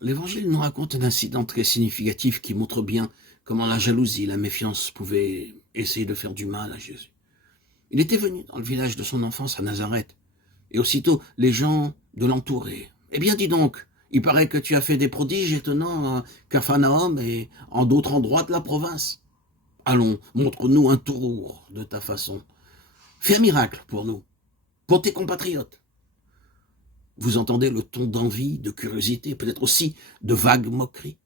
L'Évangile nous raconte un incident très significatif qui montre bien comment la jalousie, la méfiance pouvaient essayer de faire du mal à Jésus. Il était venu dans le village de son enfance à Nazareth, et aussitôt les gens de l'entouraient. Eh bien, dis donc, il paraît que tu as fait des prodiges étonnants à Capharnaüm et en d'autres endroits de la province. Allons, montre-nous un tour de ta façon. Fais un miracle pour nous, pour tes compatriotes. Vous entendez le ton d'envie, de curiosité, peut-être aussi de vague moquerie.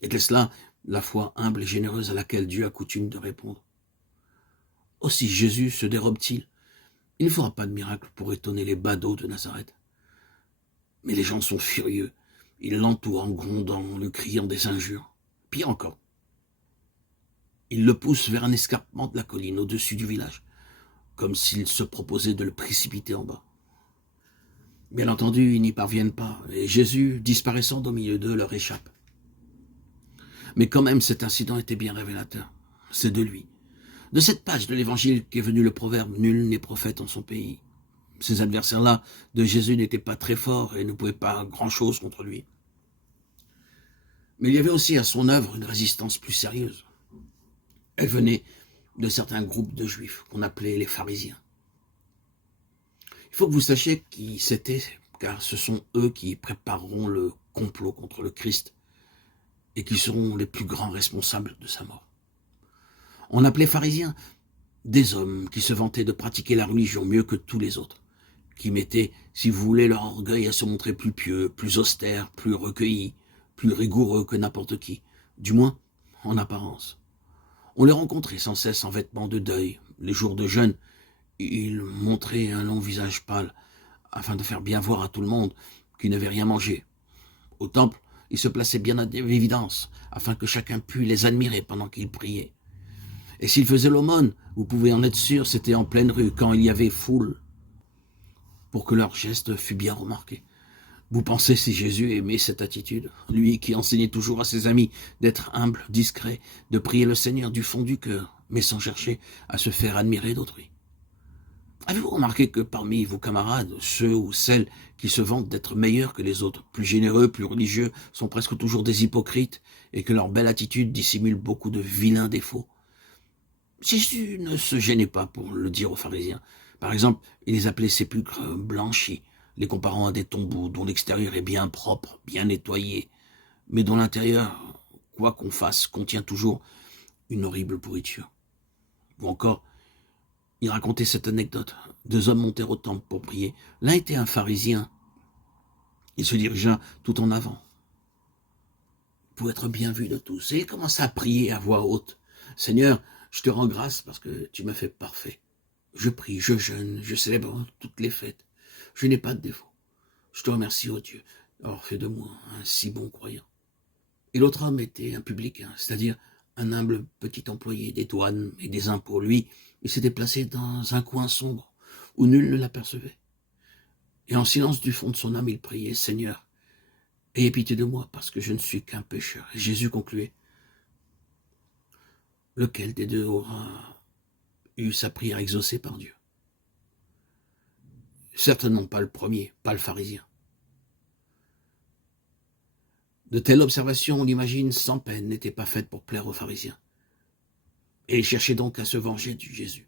Était-ce là la foi humble et généreuse à laquelle Dieu a coutume de répondre? Aussi Jésus se dérobe-t-il? Il ne fera pas de miracle pour étonner les badauds de Nazareth. Mais les gens sont furieux. Ils l'entourent en grondant, en lui criant des injures. Pire encore, ils le poussent vers un escarpement de la colline au-dessus du village, comme s'ils se proposaient de le précipiter en bas. Bien entendu, ils n'y parviennent pas, et Jésus, disparaissant au milieu d'eux, leur échappe. Mais quand même, cet incident était bien révélateur. C'est de lui. De cette page de l'Évangile qu'est venu le proverbe « Nul n'est prophète en son pays ». Ces adversaires-là de Jésus n'étaient pas très forts et ne pouvaient pas grand-chose contre lui. Mais il y avait aussi à son œuvre une résistance plus sérieuse. Elle venait de certains groupes de juifs qu'on appelait les pharisiens. Il faut que vous sachiez qui c'était, car ce sont eux qui prépareront le complot contre le Christ et qui seront les plus grands responsables de sa mort. On appelait pharisiens des hommes qui se vantaient de pratiquer la religion mieux que tous les autres, qui mettaient, si vous voulez, leur orgueil à se montrer plus pieux, plus austère, plus recueilli, plus rigoureux que n'importe qui, du moins en apparence. On les rencontrait sans cesse en vêtements de deuil. Les jours de jeûne, ils montraient un long visage pâle, afin de faire bien voir à tout le monde qu'ils n'avaient rien mangé. Au temple, ils se plaçaient bien à l'évidence, afin que chacun pût les admirer pendant qu'ils priaient. Et s'ils faisaient l'aumône, vous pouvez en être sûr, c'était en pleine rue, quand il y avait foule, pour que leur geste fût bien remarqué. Vous pensez si Jésus aimait cette attitude, lui qui enseignait toujours à ses amis d'être humble, discret, de prier le Seigneur du fond du cœur, mais sans chercher à se faire admirer d'autrui? Avez-vous remarqué que parmi vos camarades, ceux ou celles qui se vantent d'être meilleurs que les autres, plus généreux, plus religieux, sont presque toujours des hypocrites, et que leur belle attitude dissimule beaucoup de vilains défauts? Jésus ne se gênait pas pour le dire aux pharisiens. Par exemple, il les appelait sépulcres blanchis, les comparant à des tombeaux dont l'extérieur est bien propre, bien nettoyé, mais dont l'intérieur, quoi qu'on fasse, contient toujours une horrible pourriture. Ou encore, il racontait cette anecdote. Deux hommes montèrent au temple pour prier. L'un était un pharisien. Il se dirigea tout en avant, pour être bien vu de tous, et il commença à prier à voix haute. « Seigneur, je te rends grâce parce que tu m'as fait parfait. Je prie, je jeûne, je célèbre toutes les fêtes. Je n'ai pas de défaut. Je te remercie, ô Dieu, d'avoir fait de moi un si bon croyant. » Et l'autre homme était un publicain, c'est-à-dire un humble petit employé des douanes et des impôts. Lui, il s'était placé dans un coin sombre où nul ne l'apercevait. Et en silence du fond de son âme, il priait « Seigneur, ayez pitié de moi parce que je ne suis qu'un pécheur. » Et Jésus concluait « Lequel des deux aura eu sa prière exaucée par Dieu? » Certainement pas le premier, pas le pharisien. De telles observations, on l'imagine, sans peine, n'étaient pas faites pour plaire aux pharisiens. Et ils cherchaient donc à se venger du Jésus.